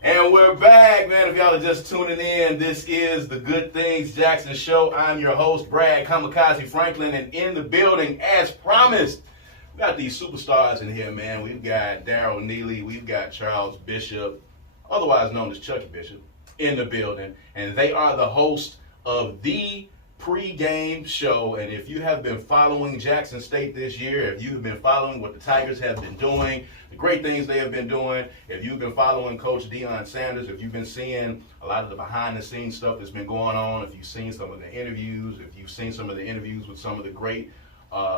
And we're back, man. If y'all are just tuning in, this is the Good Things Jackson Show. I'm your host, Brad Kamikaze Franklin, and in the building, as promised, we got these superstars in here, man. We've got Daryl Neely, we've got Charles Bishop, otherwise known as Chucky Bishop, in the building, and they are the host of the pre-game show. And if you have been following Jackson State this year, if you have been following what the Tigers have been doing, the great things they have been doing, if you've been following Coach Deion Sanders, if you've been seeing a lot of the behind-the-scenes stuff that's been going on, if you've seen some of the interviews, if you've seen some of the interviews with some of the great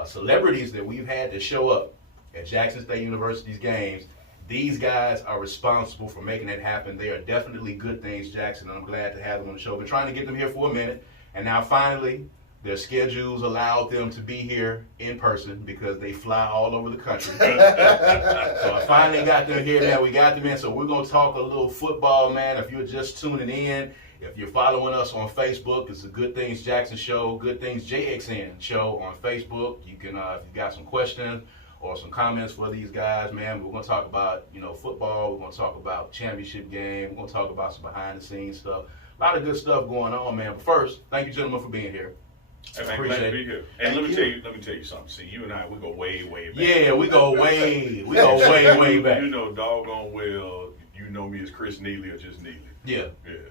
celebrities that we've had to show up at Jackson State University's games, these guys are responsible for making it happen. They are definitely Good Things Jackson, and I'm glad to have them on the show. Been trying to get them here for a minute. And now finally, their schedules allowed them to be here in person because they fly all over the country. So I finally got them here, man. We got them in. So we're going to talk a little football, man. If you're just tuning in, if you're following us on Facebook, it's the Good Things Jackson Show, Good Things JXN Show on Facebook. You can, if you got some questions or some comments for these guys, man, we're going to talk about, football. We're going to talk about championship game. We're going to talk about some behind-the-scenes stuff. A lot of good stuff going on, man. But first, thank you, gentlemen, for being here. Hey, man, glad to be here. And let me tell you something. See, you and I, we go way, way back. Yeah, we go way back. You know doggone well, you know me as Chris Neely or just Neely. Yeah.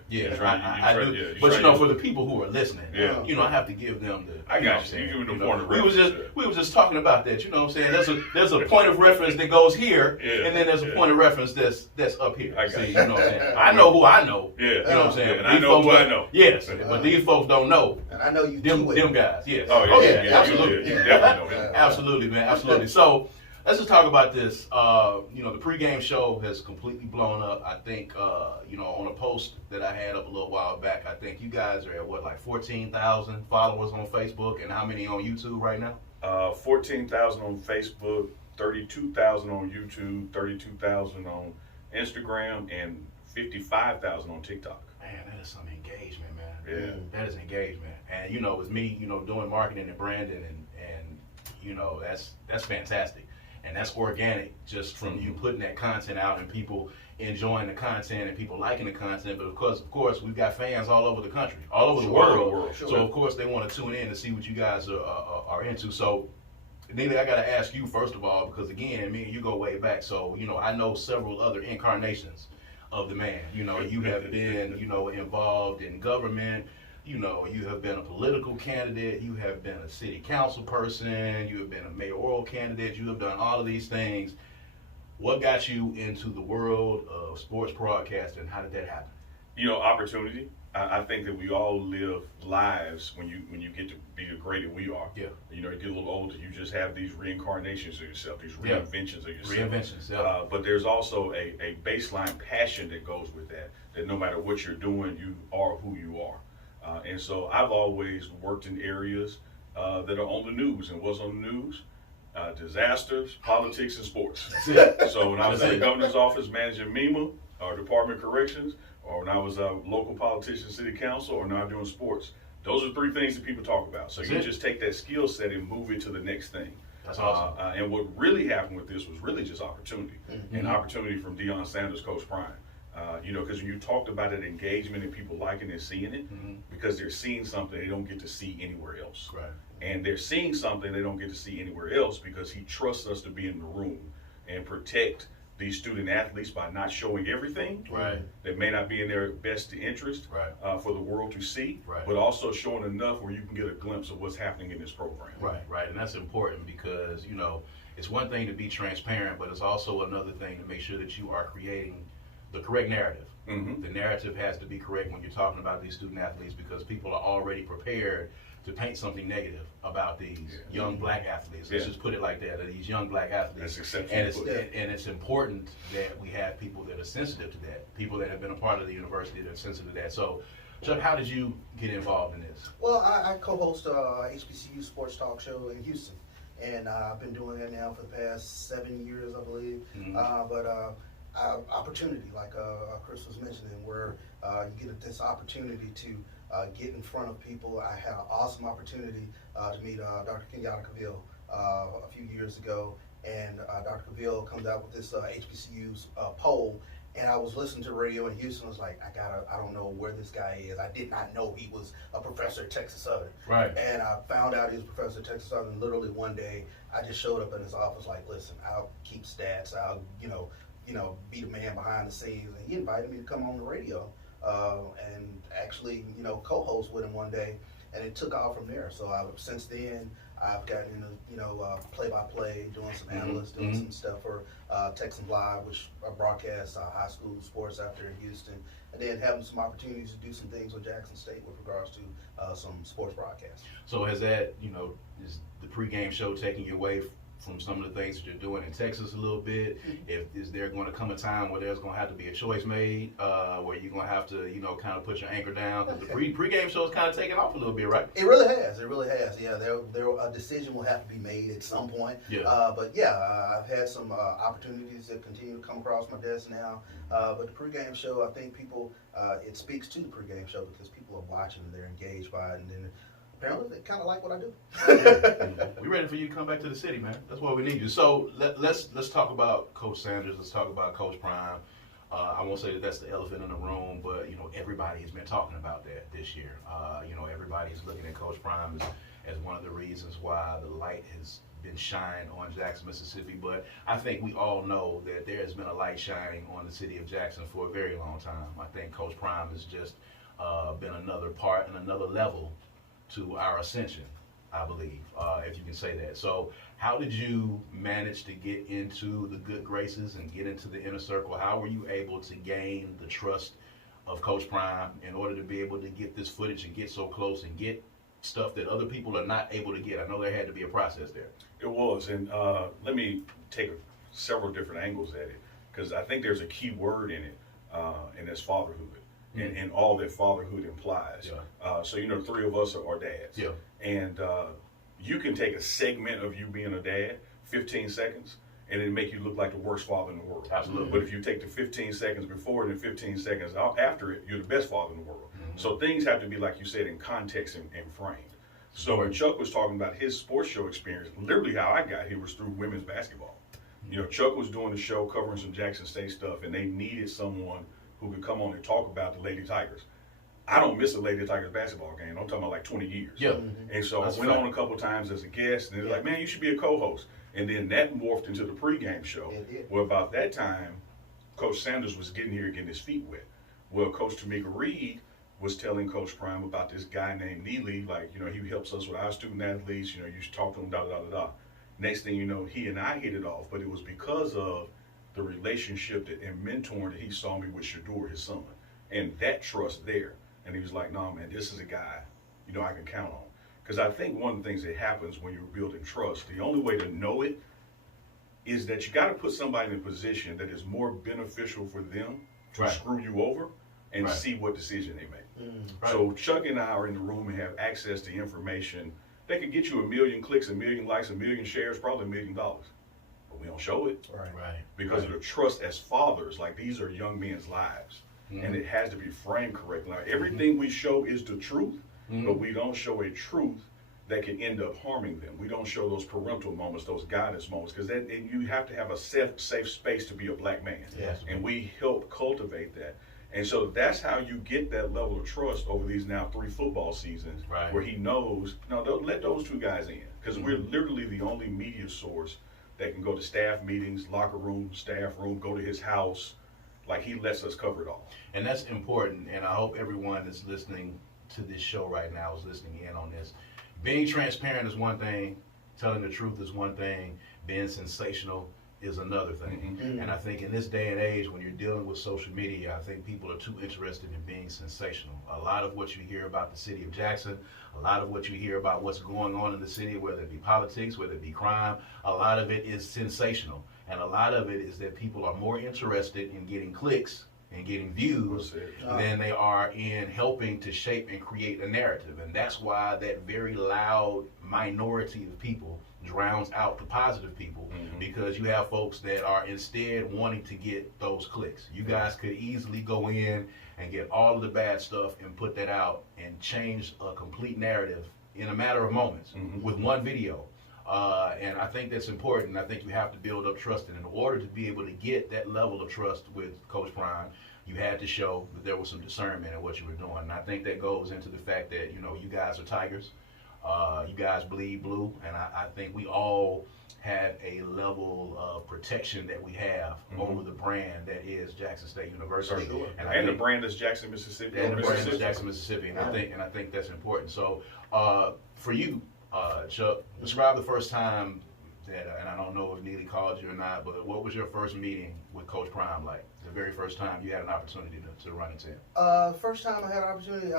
I do. But for the people who are listening, I have to give them the. I got you. You give them the point of reference. We was just talking about that. You know what I'm saying? There's a point of reference that goes here, and then there's a point of reference that's up here. I got you know what I'm saying? I know who I know. Yeah. You know what I'm saying? And I know who I know. Yes, but these folks don't know. And I know you them guys. Yes. Oh yeah. Absolutely. You definitely know him. Absolutely, man. Absolutely. So. Let's just talk about this. The pregame show has completely blown up. I think, on a post that I had up a little while back, I think you guys are at 14,000 followers on Facebook, and how many on YouTube right now? 14,000 on Facebook, 32,000 on YouTube, 32,000 on Instagram, and 55,000 on TikTok. Man, that is some engagement, man. Yeah. That is engagement. And, with me, doing marketing and branding, and that's fantastic. And that's organic, just from you putting that content out and people enjoying the content and people liking the content. But of course, we've got fans all over the country, all over the world. Sure. So of course, they want to tune in to see what you guys are into. So, Neely, I got to ask you first of all, because again, me and you go way back. So I know several other incarnations of the man. You have been involved in government. You have been a political candidate, you have been a city council person, you have been a mayoral candidate, you have done all of these things. What got you into the world of sports broadcasting? How did that happen? Opportunity. I think that we all live lives when you get to be the great that we are. Yeah. You get a little older, you just have these reincarnations of yourself, these reinventions of yourself. Reinventions, yeah. But there's also a baseline passion that goes with that no matter what you're doing, you are who you are. And so I've always worked in areas that are on the news. And what's on the news? Disasters, politics, and sports. So when I was in the governor's office managing MEMA, or Department of Corrections, or when I was a local politician, city council, or now doing sports, those are three things that people talk about. So you just take that skill set and move it to the next thing. That's awesome. And what really happened with this was really just opportunity. Mm-hmm. And opportunity from Deion Sanders, Coach Prime. Because when you talked about that engagement and people liking and seeing it, because they're seeing something they don't get to see anywhere else. Right. And they're seeing something they don't get to see anywhere else because he trusts us to be in the room and protect these student athletes by not showing everything that may not be in their best interest for the world to see, but also showing enough where you can get a glimpse of what's happening in this program. Right. And that's important because, it's one thing to be transparent, but it's also another thing to make sure that you are creating the correct narrative. Mm-hmm. The narrative has to be correct when you're talking about these student athletes because people are already prepared to paint something negative about these young black athletes. Let's just put it like that. These young black athletes. That's exceptional. And it's important that we have people that are sensitive to that. People that have been a part of the university that are sensitive to that. So, Chuck, how did you get involved in this? Well, I co-host a HBCU sports talk show in Houston, and I've been doing that now for the past 7 years, I believe. Mm-hmm. Opportunity, like Chris was mentioning, where you get this opportunity to get in front of people. I had an awesome opportunity to meet Dr. Kenyatta Cavill a few years ago, and Dr. Cavill comes out with this HBCU's poll. And I was listening to radio in Houston. I was like, I don't know where this guy is. I did not know he was a professor at Texas Southern. Right. And I found out he was a professor at Texas Southern. Literally one day, I just showed up in his office like, listen, I'll keep stats. I'll, be the man behind the scenes. And he invited me to come on the radio and actually, co-host with him one day. And it took off from there. So since then, I've gotten into, play-by-play, doing some analysts, doing some stuff for Texans Live, which broadcasts high school sports out there in Houston, and then having some opportunities to do some things with Jackson State with regards to some sports broadcasts. So has that, is the pregame show taking you away from some of the things that you're doing in Texas a little bit? Is there going to come a time where there's going to have to be a choice made, where you're going to have to, kind of put your anchor down? Because the pregame show is kind of taking off a little bit, right? It really has. Yeah, a decision will have to be made at some point. Yeah. I've had some opportunities that continue to come across my desk now. But the pregame show, I think people, it speaks to the pregame show because people are watching and they're engaged by it, and then apparently they kind of like what I do. We're ready for you to come back to the city, man. That's why we need you. So let's talk about Coach Sanders. Let's talk about Coach Prime. I won't say that that's the elephant in the room, but everybody has been talking about that this year. Everybody's looking at Coach Prime as one of the reasons why the light has been shined on Jackson, Mississippi. But I think we all know that there has been a light shining on the city of Jackson for a very long time. I think Coach Prime has just been another part and another level to our ascension, I believe, if you can say that. So how did you manage to get into the good graces and get into the inner circle? How were you able to gain the trust of Coach Prime in order to be able to get this footage and get so close and get stuff that other people are not able to get? I know there had to be a process there. It was, and let me take several different angles at it, because I think there's a key word in it, and that's fatherhood. And all that fatherhood implies. Yeah. So, three of us are dads. Yeah. And you can take a segment of you being a dad, 15 seconds, and it'll make you look like the worst father in the world. Absolutely. But if you take the 15 seconds before and the 15 seconds after it, you're the best father in the world. So things have to be, like you said, in context and framed. So when Chuck was talking about his sports show experience, literally how I got here was through women's basketball. Chuck was doing the show covering some Jackson State stuff, and they needed someone who could come on and talk about the Lady Tigers. I don't miss a Lady Tigers basketball game. I'm talking about like 20 years. Yeah. And so I went on a couple times as a guest, and they're like, man, you should be a co-host. And then that morphed into the pregame show. Well, about that time, Coach Sanders was getting his feet wet. Well, Coach Tamika Reed was telling Coach Prime about this guy named Neely, like, he helps us with our student athletes, you should talk to him, da-da-da-da-da. Next thing you know, he and I hit it off, but it was because of the relationship and mentoring that he saw me with Shador, his son, and that trust there. And he was like, no, man, this is a guy, I can count on. Because I think one of the things that happens when you're building trust, the only way to know it is that you got to put somebody in a position that is more beneficial for them to screw you over and see what decision they make. So Chuck and I are in the room and have access to information that could get you 1 million clicks, 1 million likes, 1 million shares, probably $1 million. But we don't show it because of the trust as fathers. Like, these are young men's lives, and it has to be framed correctly. Now, everything we show is the truth, but we don't show a truth that can end up harming them. We don't show those parental moments, those guidance moments, because you have to have a safe space to be a black man. And we help cultivate that. And so that's how you get that level of trust over these now 3 football seasons, where he knows, no, don't let those 2 guys in, because we're literally the only media source that can go to staff meetings, locker room, staff room, go to his house. Like, he lets us cover it all. And that's important, and I hope everyone that's listening to this show right now is listening in on this. Being transparent is one thing, telling the truth is one thing, being sensational is another thing. And I think in this day and age, when you're dealing with social media, I think people are too interested in being sensational. A lot of what you hear about the city of Jackson, a lot of what you hear about what's going on in the city, whether it be politics, whether it be crime, a lot of it is sensational. And a lot of it is that people are more interested in getting clicks and getting views than they are in helping to shape and create a narrative. And that's why that very loud minority of people drowns out the positive people, because you have folks that are instead wanting to get those clicks. You guys could easily go in and get all of the bad stuff and put that out and change a complete narrative in a matter of moments with one video. And I think that's important. I think you have to build up trust. And in order to be able to get that level of trust with Coach Prime, you had to show that there was some discernment in what you were doing. And I think that goes into the fact that, you guys are Tigers. You guys bleed blue. And I think we all have a level of protection that we have over the brand that is Jackson State University. Sure. And the brand is Jackson, Mississippi. And the brand is Jackson, Mississippi. And I think that's important. So for you, Chuck, describe the first time that, and I don't know if Neely called you or not, but what was your first meeting with Coach Prime like? The very first time you had an opportunity to run into him? First time I had an opportunity,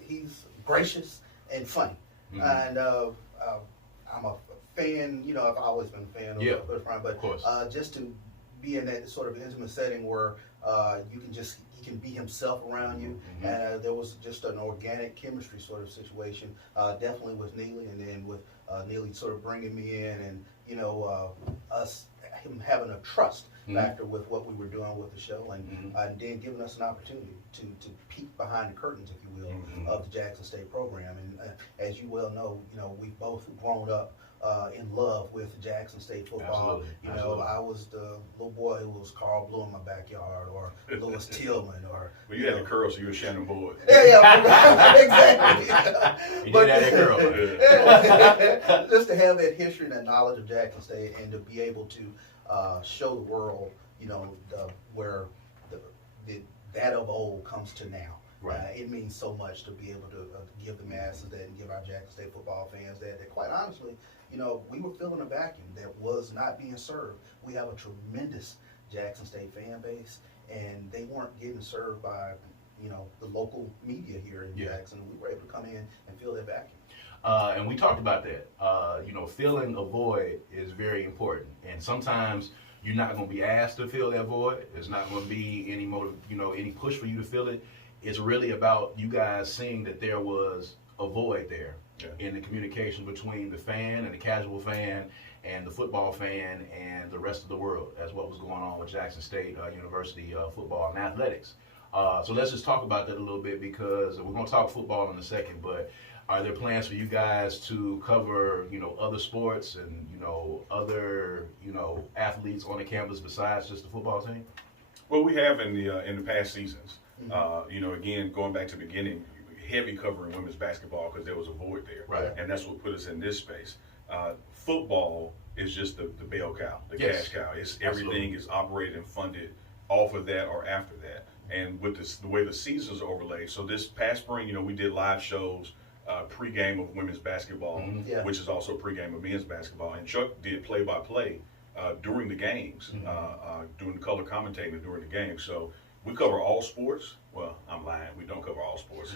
he's gracious and funny. Mm-hmm. And I'm a fan, I've always been a fan of Coach Prime, but of course. Just to be in that sort of intimate setting where he can be himself around you, and there was just an organic chemistry sort of situation, definitely with Neely, and then with Neely sort of bringing me in, and him having a trust factor with what we were doing with the show, and then giving us an opportunity to peek behind the curtains, if you will, of the Jackson State program. And as you well know, we've both grown up in love with Jackson State football. Absolutely. I was the little boy who was Carl Blue in my backyard, or Lewis Tillman, or well, you had the curls, so you were Shannon Boyd. Yeah, exactly. You did have that curl. Just to have that history and that knowledge of Jackson State, and to be able to show the world, where that of old comes to now. Right. It means so much to be able to give the masses that, and give our Jackson State football fans that quite honestly, we were filling a vacuum that was not being served. We have a tremendous Jackson State fan base, and they weren't getting served by, the local media here in Jackson. We were able to come in and fill that vacuum. And we talked about that. Filling a void is very important. And sometimes you're not going to be asked to fill that void. There's not going to be any any push for you to fill it. It's really about you guys seeing that there was a void there in the communication between the fan and the casual fan and the football fan and the rest of the world, as what was going on with Jackson State University football and athletics. So let's just talk about that a little bit, because we're going to talk football in a second, but are there plans for you guys to cover, other sports and, other, athletes on the campus besides just the football team? Well, we have in the past seasons. Again, going back to the beginning, heavy covering women's basketball because there was a void there. Right. And that's what put us in this space. Football is just the bell cow, the cash cow. Everything is operated and funded off of that or after that. And with the way the seasons are overlaid, so this past spring, we did live shows, pregame of women's basketball, which is also pregame of men's basketball. And Chuck did play-by-play during the games, doing color commentating during the games. So we cover all sports. Well, I'm lying. We don't cover all sports.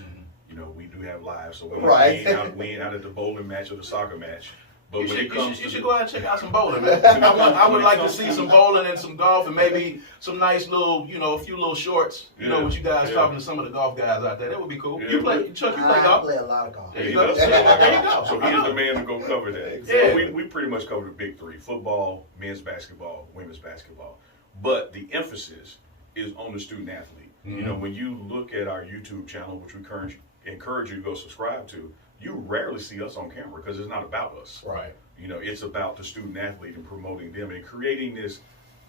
We do have live, so we ain't out at the bowling match or the soccer match. But you should go out and check out some bowling, man. I would like to see some bowling and some golf, and maybe some nice little, a few little shorts. With you guys talking to some of the golf guys out there. That would be cool. Yeah, you play golf? I play a lot of golf. There you go. So he's the man to go cover that. So we pretty much cover the big three: football, men's basketball, women's basketball. But the emphasis is on the student athlete. When you look at our YouTube channel, which we encourage you to go subscribe to, you rarely see us on camera because it's not about us. Right. It's about the student athlete and promoting them and creating this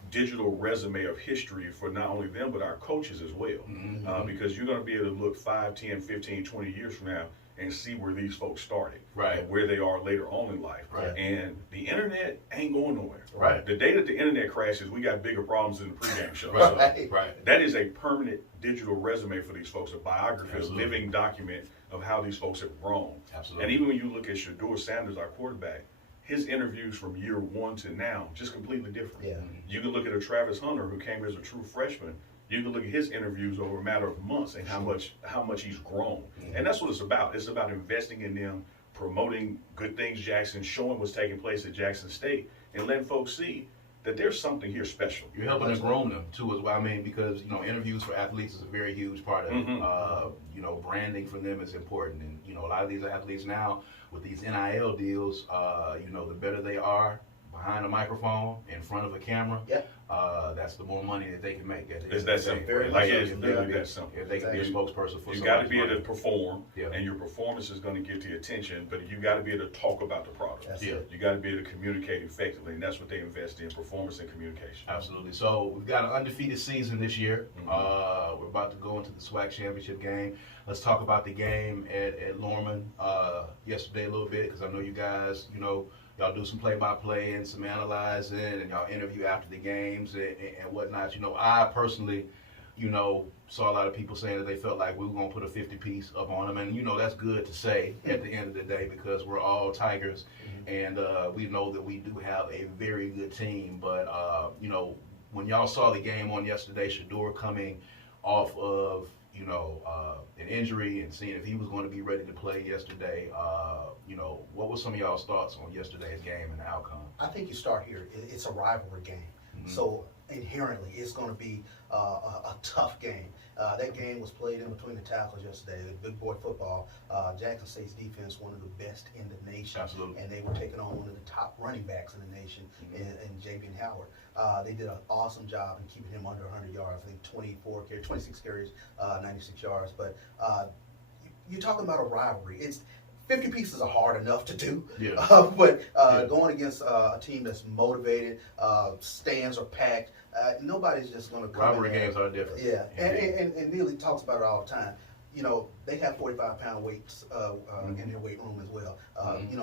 digital resume of history for not only them but our coaches as well. Because you're going to be able to look 5, 10, 15, 20 years from now and see where these folks started, and where they are later on in life. Right. And the internet ain't going nowhere. Right. The day that the internet crashes, we got bigger problems than the pregame show. Right. So that is a permanent digital resume for these folks, a biography, a living document of how these folks have grown. Absolutely. And even when you look at Shedeur Sanders, our quarterback, his interviews from year one to now, just completely different. Yeah. You can look at a Travis Hunter who came as a true freshman. You can look at his interviews over a matter of months and how much he's grown. And that's what it's about. It's about investing in them, promoting good things Jackson, showing what's taking place at Jackson State, and letting folks see that there's something here special. You're helping to groom them too, as well. I mean, because interviews for athletes is a very huge part of it. Branding for them is important, and a lot of these athletes now with these NIL deals, the better they are behind a microphone, in front of a camera, that's the more money that they can make. It's that simple. Very Like much it is so. literally that simple. If they can be a spokesperson for You got to somebody's be able money. to perform, Yeah. and your performance is going to get the attention. But you got to be able to talk about the product. That's Yeah. it. You got to be able to communicate effectively, and that's what they invest in: performance and communication. Absolutely. So we've got an undefeated season this year. Mhm. We're about to go into the SWAC championship game. Let's talk about the game at Lorman yesterday a little bit, because I know you guys, y'all do some play-by-play and some analyzing, and y'all interview after the games and whatnot. I personally, saw a lot of people saying that they felt like we were going to put a 50-piece up on them, and that's good to say at the end of the day, because we're all Tigers, and we know that we do have a very good team. But when y'all saw the game on yesterday, Shador coming off of an injury and seeing if he was going to be ready to play yesterday, what were some of y'all's thoughts on yesterday's game and the outcome? I think you start here. It's a rivalry game. Mhm. So inherently, it's going to be a tough game. That game was played in between the tackles yesterday. The big boy football. Jackson State's defense, one of the best in the nation. Absolutely. And they were taking on one of the top running backs in the nation, in Javian Howard. They did an awesome job in keeping him under 100 yards. I think 26 carries, 96 yards. But you're talking about a rivalry. 50 pieces are hard enough to do, Yeah. but going against a team that's motivated, stands are packed, nobody's just going to come Rivalry in there. games are different. Yeah, Indeed. and Neely talks about it all the time. They have 45-pound weights in their weight room as well.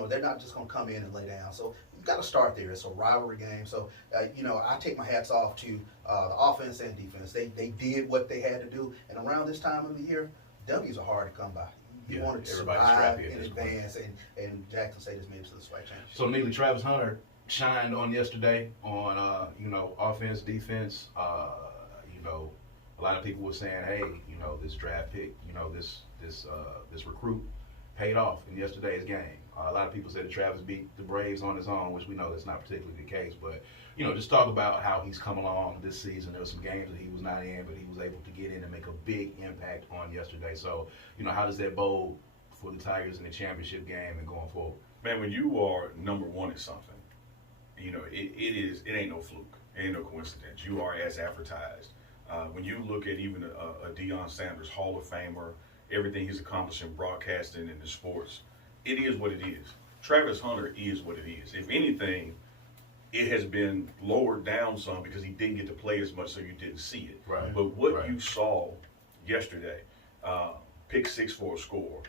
They're not just going to come in and lay down. So you've got to start there. It's a rivalry game. So, I take my hats off to the offense and defense. They did what they had to do. And around this time of the year, W's are hard to come by. You Yeah, wanted to everybody's survive scrappy at in this point. advance, and Jackson State has made it to the SWAC championship. So Neely, Travis Hunter shined on yesterday on offense, defense. A lot of people were saying, hey, this draft pick, this recruit paid off in yesterday's game. A lot of people said that Travis beat the Braves on his own, which we know that's not particularly the case. But just talk about how he's come along this season. There were some games that he was not in, but he was able to get in and make a big impact on yesterday. So how does that bode for the Tigers in the championship game and going forward? Man, when you are number one at something, it ain't no fluke. It ain't no coincidence. You are as advertised. When you look at even a Deion Sanders, Hall of Famer, everything he's accomplished in broadcasting and in the sports, it is what it is. Travis Hunter is what it is. If anything, it has been lowered down some because he didn't get to play as much, so you didn't see it. Right. But what Right. you saw yesterday, pick six for a score,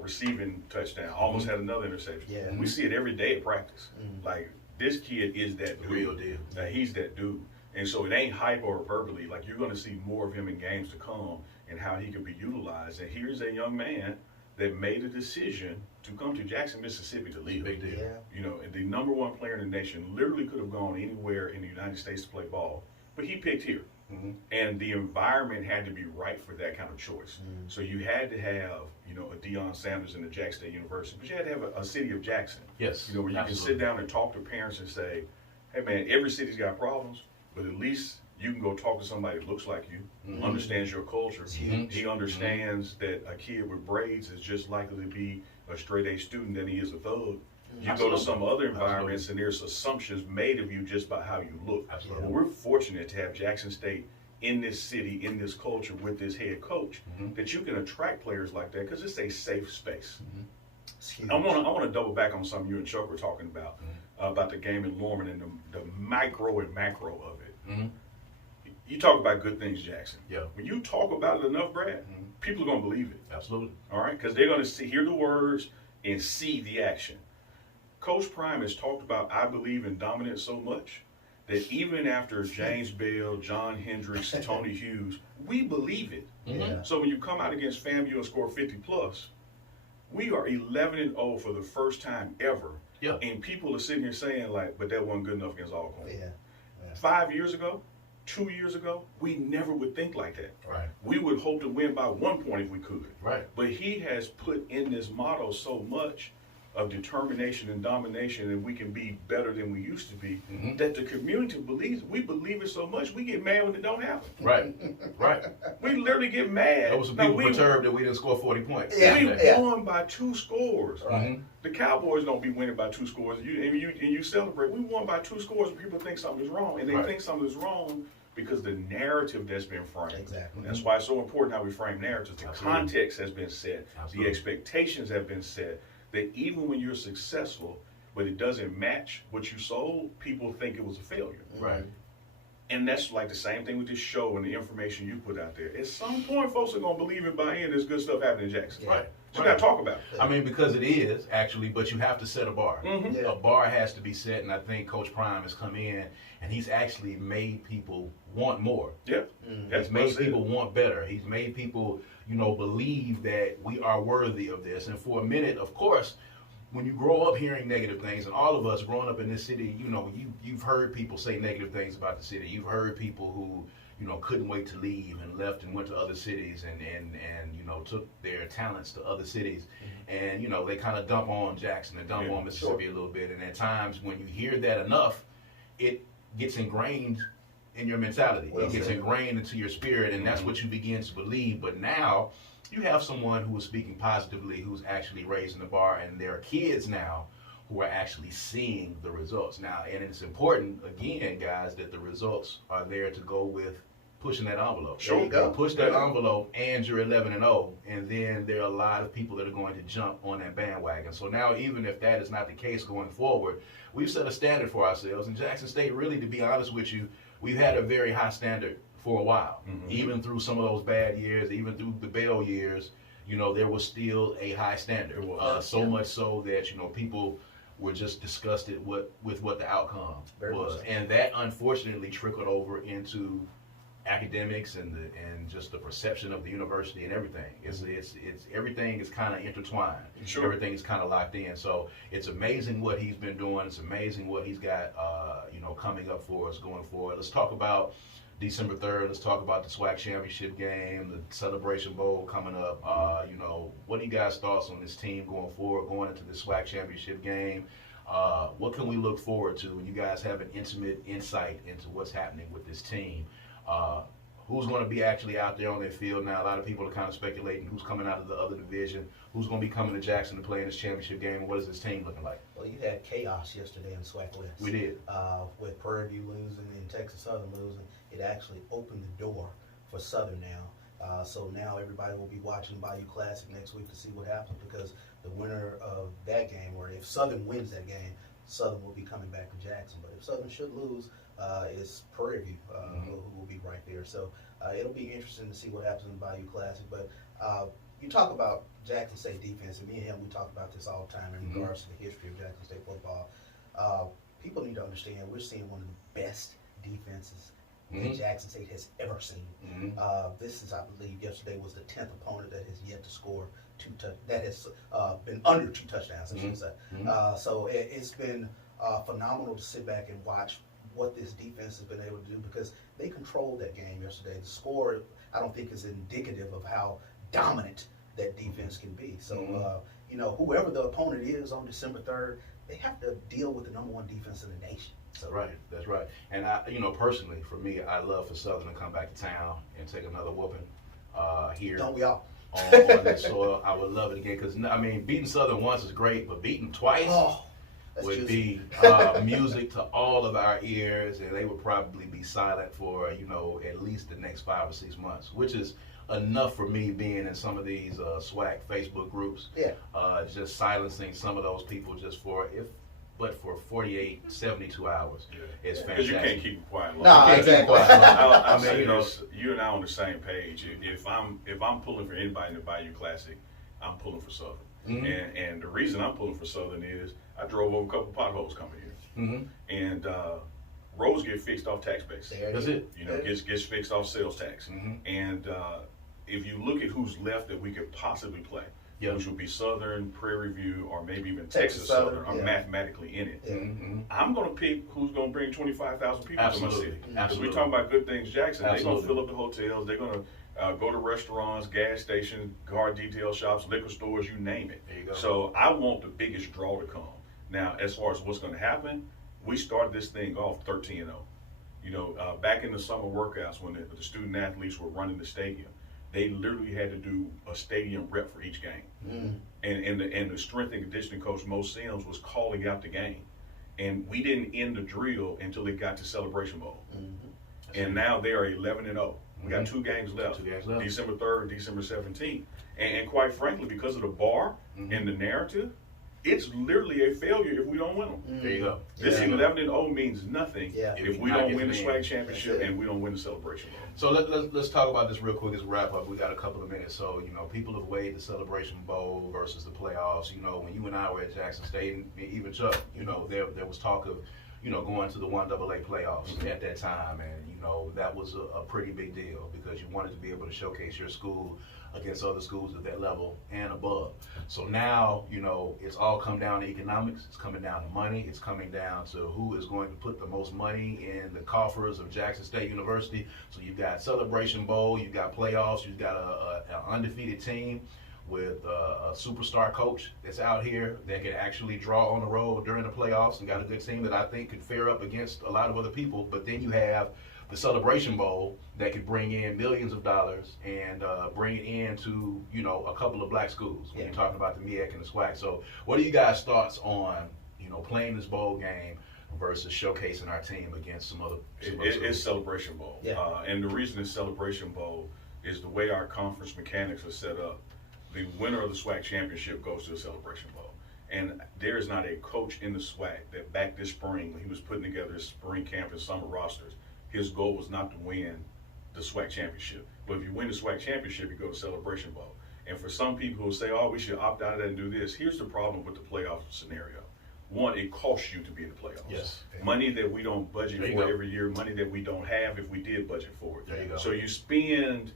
receiving touchdown, almost had another interception. Yeah. We see it every day at practice. Like, this kid is that The dude. real deal. He's that dude. And so it ain't hype or hyperbole. Like, you're going to see more of him in games to come and how he can be utilized. And here's a young man that made a decision to come to Jackson, Mississippi to live. Big deal. Yeah. And the number one player in the nation literally could have gone anywhere in the United States to play ball, but he picked here. Mhm. And the environment had to be right for that kind of choice. So you had to have, a Deion Sanders in the Jackson State University, but you had to have a city of Jackson. Yes. Where you can absolutely. sit down and talk to parents and say, hey man, every city's got problems, but at least you can go talk to somebody that looks like you, understands your culture. huge. He understands that a kid with braids is just likely to be a straight A student than he is a thug. You go Absolutely. to some other environments and there's assumptions made of you just by how you look. Absolutely. Well, we're fortunate to have Jackson State in this city, in this culture, with this head coach, that you can attract players like that because it's a safe space. It's huge. I want to double back on something you and Chuck were talking about the game in Lorman and the micro and macro of it. You talk about good things, Jackson. Yeah. When you talk about it enough, Brad, people are going to believe it. Absolutely. All right? Because they're going to hear the words and see the action. Coach Prime has talked about I believe in dominance so much that even after James Bell, John Hendricks, Tony Hughes, we believe it. Yeah. So when you come out against FAMU and score 50 plus, we are 11-0 for the first time ever. Yeah. And people are sitting here saying like, but that wasn't good enough against Alcorn. Yeah. 5 years ago, 2 years ago, we never would think like that. Right. We would hope to win by 1 point if we could. Right. But he has put in this motto so much of determination and domination, and we can be better than we used to be, that the community believes. We believe it so much, we get mad when it don't happen. Right. Right. We literally get mad. There was some Now, people we perturbed that we didn't score 40 points. Yeah. yesterday. won by 2 scores. Right. The Cowboys don't be winning by 2 scores. You celebrate. We won by 2 scores, and people think something is wrong, and they Right. think something is wrong because the narrative that's been framed. Exactly. That's why it's so important how we frame narratives. The Absolutely. context has been set. Absolutely. The expectations have been set. That even when you're successful, but it doesn't match what you sold, people think it was a failure. Right. And that's like the same thing with this show and the information you put out there. At some point, folks are going to believe and buy in. There's good stuff happening in Jackson. Right. So you got to talk about it. I mean, because it is actually, but you have to set a bar. Mhm. Yeah. A bar has to be set, and I think Coach Prime has come in and he's actually made people want more. Yeah. That's He's made well said. people want better. He's made people, believe that we are worthy of this. And for a minute, of course, when you grow up hearing negative things, and all of us growing up in this city, you've heard people say negative things about the city. You've heard people who, couldn't wait to leave and left and went to other cities and took their talents to other cities. And, they kind of dump on Jackson and dump on Mississippi a little bit. And at times when you hear that enough, it gets ingrained in your mentality. Well it gets said. ingrained into your spirit, and that's what you begin to believe. But now you have someone who is speaking positively, who's actually raising the bar, and there are kids now who are actually seeing the results now. And it's important, again, guys, that the results are there to go with pushing that envelope. Sure. There you go. Push that envelope, and you're 11-0, and then there are a lot of people that are going to jump on that bandwagon. So now, even if that is not the case going forward, we've set a standard for ourselves. And Jackson State, really, to be honest with you, we've had a very high standard for a while. Even through some of those bad years, even through the Bell years, there was still a high standard. It was. So much so that people were just disgusted with what the outcome Very much was, so. and that unfortunately trickled over into academics and just the perception of the university and everything. It's everything is kind of intertwined. Sure. Everything is kind of locked in. So it's amazing what he's been doing. It's amazing what he's got coming up for us going forward. Let's talk about December 3rd. Let's talk about the SWAC championship game, the Celebration Bowl coming up. What are you guys' thoughts on this team going forward, going into the SWAC championship game? What can we look forward to? And you guys have an intimate insight into what's happening with this team. Who's going to be actually out there on their field now? A lot of people are kind of speculating who's coming out of the other division, who's going to be coming to Jackson to play in this championship game, and what is this team looking like? Well, you had chaos yesterday in SWAC West. We did. With Prairie View losing and Texas Southern losing, it actually opened the door for Southern now. So now everybody will be watching Bayou Classic next week to see what happens, because the winner of that game, or if Southern wins that game, Southern will be coming back to Jackson. But if Southern should lose, it's Prairie View who will be right there. So it'll be interesting to see what happens in the Bayou Classic. But you talk about Jackson State defense, and me and him, we talk about this all the time in regards to the history of Jackson State football. People need to understand we're seeing one of the best defenses that Jackson State has ever seen. This is, I believe, yesterday was the 10th opponent that has yet to score that has been under 2 touchdowns, I should say. So it's been phenomenal to sit back and watch what this defense has been able to do, because they controlled that game yesterday. The score, I don't think, is indicative of how dominant that defense can be. So, whoever the opponent is on December 3rd, they have to deal with the #1 defense in the nation. So, That's right. And I, personally, for me, I love for Southern to come back to town and take another whooping here. Don't we all? on this soil. I would love it again, because beating Southern once is great, but beating twice would be music to all of our ears, and they would probably be silent for at least the next 5 or 6 months, which is enough for me being in some of these SWAC Facebook groups. Just silencing some of those people just for 48, 72 hours is fantastic. Because you can't keep it quiet long. No, exactly. I mean, you and I on the same page. If I'm pulling for anybody in the Bayou Classic, I'm pulling for Southern. And the reason I'm pulling for Southern is I drove over a couple potholes coming here, and roads get fixed off tax base. That's it. Gets fixed off sales tax. And if you look at who's left that we could possibly play, which would be Southern, Prairie View, or maybe even Texas Southern, are mathematically in it. I'm going to pick who's going to bring 25,000 people to my city. Because we're talking about good things, Jackson. They're going to fill up the hotels. They're going to go to restaurants, gas stations, car detail shops, liquor stores, you name it. There you go. So I want the biggest draw to come. Now, as far as what's going to happen, we started this thing off 13-0. Back in the summer workouts when the student athletes were running the stadium, they literally had to do a stadium rep for each game. And the strength and conditioning coach, Mo Sims, was calling out the game. And we didn't end the drill until it got to Celebration Bowl. and now they are 11-0. We got 2 games left. 2 games left. December 3rd, December 17th. And quite frankly, because of the bar and the narrative, it's literally a failure if we don't win them. There you go. This 11-0 means nothing Yeah. if we don't win the SWAC championship and we don't win the Celebration Bowl. So let's talk about this real quick as we wrap up. We got a couple of minutes. So, people have weighed the Celebration Bowl versus the playoffs. When you and I were at Jackson State, and even Chuck, there was talk of, going to the 1AA playoffs at that time. And, that was a pretty big deal because you wanted to be able to showcase your school against other schools at that level and above. So now, it's all come down to economics. It's coming down to money. It's coming down to who is going to put the most money in the coffers of Jackson State University. So you've got Celebration Bowl, you've got playoffs, you've got an undefeated team with a superstar coach that's out here that can actually draw on the road during the playoffs and got a good team that I think could fare up against a lot of other people. But then you have the Celebration Bowl that could bring in millions of dollars and bring it into, a couple of black schools when you're talking about the MEAC and the SWAC. So what are you guys' thoughts on, playing this bowl game versus showcasing our team against some other schools? It's Celebration Bowl. Yeah. And the reason it's Celebration Bowl is the way our conference mechanics are set up. The winner of the SWAC championship goes to the Celebration Bowl. And there is not a coach in the SWAC that back this spring, when he was putting together his spring camp and summer rosters, his goal was not to win the SWAC championship. But if you win the SWAC championship, you go to Celebration Bowl. And for some people who say, oh, we should opt out of that and do this, here's the problem with the playoff scenario. One, it costs you to be in the playoffs. Yes. Money that we don't budget for every year, money that we don't have if we did budget for it. There you go. So you spend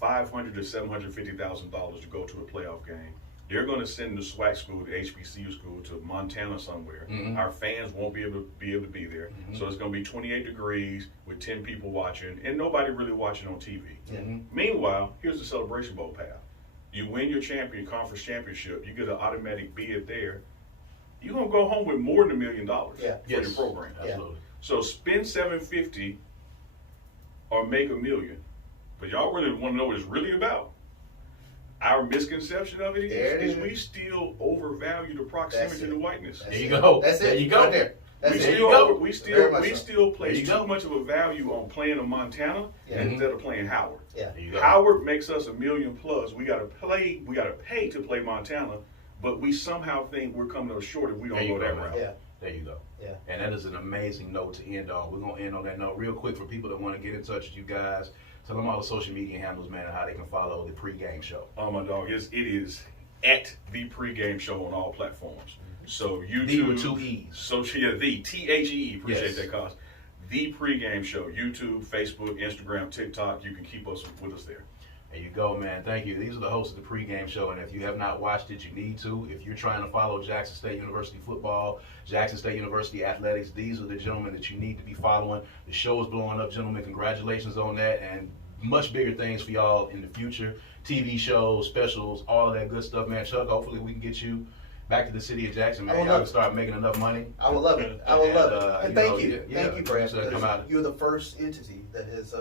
$500,000 to $750,000 to go to a playoff game. They're going to send the SWAC school, the HBCU school, to Montana somewhere. Our fans won't be able to be there. So it's going to be 28 degrees with 10 people watching, and nobody really watching on TV. Meanwhile, here's the Celebration Bowl path. You win your conference championship, you get an automatic bid there. You're going to go home with more than $1 million for your program. Absolutely. So spend $750 or make $1 million. But y'all really want to know what it's really about. Our misconception of it is we still overvalue the proximity to whiteness. There you go. That's it. There you go. Right there. That's it. We still place too much of a value on playing a Montana instead of playing Howard. Yeah. Howard makes us $1 million plus. We gotta pay to play Montana, but we somehow think we're coming up short if we don't go that route. Yeah. There you go. Yeah. And that is an amazing note to end on. We're going to end on that note real quick for people that want to get in touch with you guys. Tell them all the social media handles, man, and how they can follow the pregame show. Oh, my dog. It is at the pregame show on all platforms. So YouTube. The with 2 E's. Social, the THE. Appreciate Yes. that, cause the pregame show. YouTube, Facebook, Instagram, TikTok. You can keep us with us there. There you go, man. Thank you. These are the hosts of the pregame show, and if you have not watched it, you need to. If you're trying to follow Jackson State University football, Jackson State University athletics, these are the gentlemen that you need to be following. The show is blowing up, gentlemen. Congratulations on that, and much bigger things for y'all in the future. TV shows, specials, all of that good stuff, man. Chuck, hopefully we can get you back to the city of Jackson, man. Y'all can start making enough money. I would love it. I would love it. And thank you. Yeah, Thank you, Brad. so come out. You're the first entity that has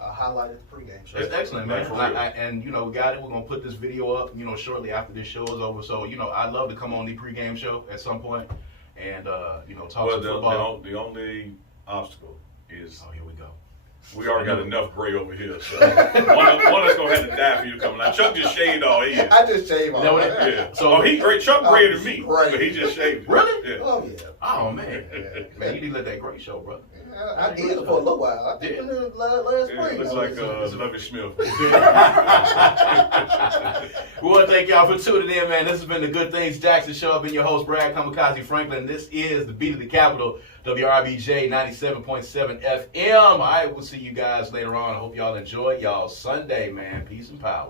highlighted the pregame show. It's excellent, man. For real. And we got it. We're gonna put this video up, shortly after this show is over. So, I'd love to come on the pregame show at some point and talk some football. The only obstacle is Oh, here we go. we already got enough gray over here. So one of us gonna have to die for you to come. Now Chuck just shaved all his. I just shaved all that. Yeah. So- he great. Chuck grayer than me, Great. but he just shaved. it. Really? Yeah. Oh, yeah. Oh, man. Man, you need to let that great show, brother. I did it for a little while. I think last Yeah, spring. looks like Lovey Smith. We want to thank y'all for tuning in, man. This has been the Good Things Jackson Show. I've been your host, Brad Kamikaze Franklin. This is the Beat of the Capital, WRBJ 97.7 FM. I will see you guys later on. I hope y'all enjoy y'all Sunday, man. Peace and power.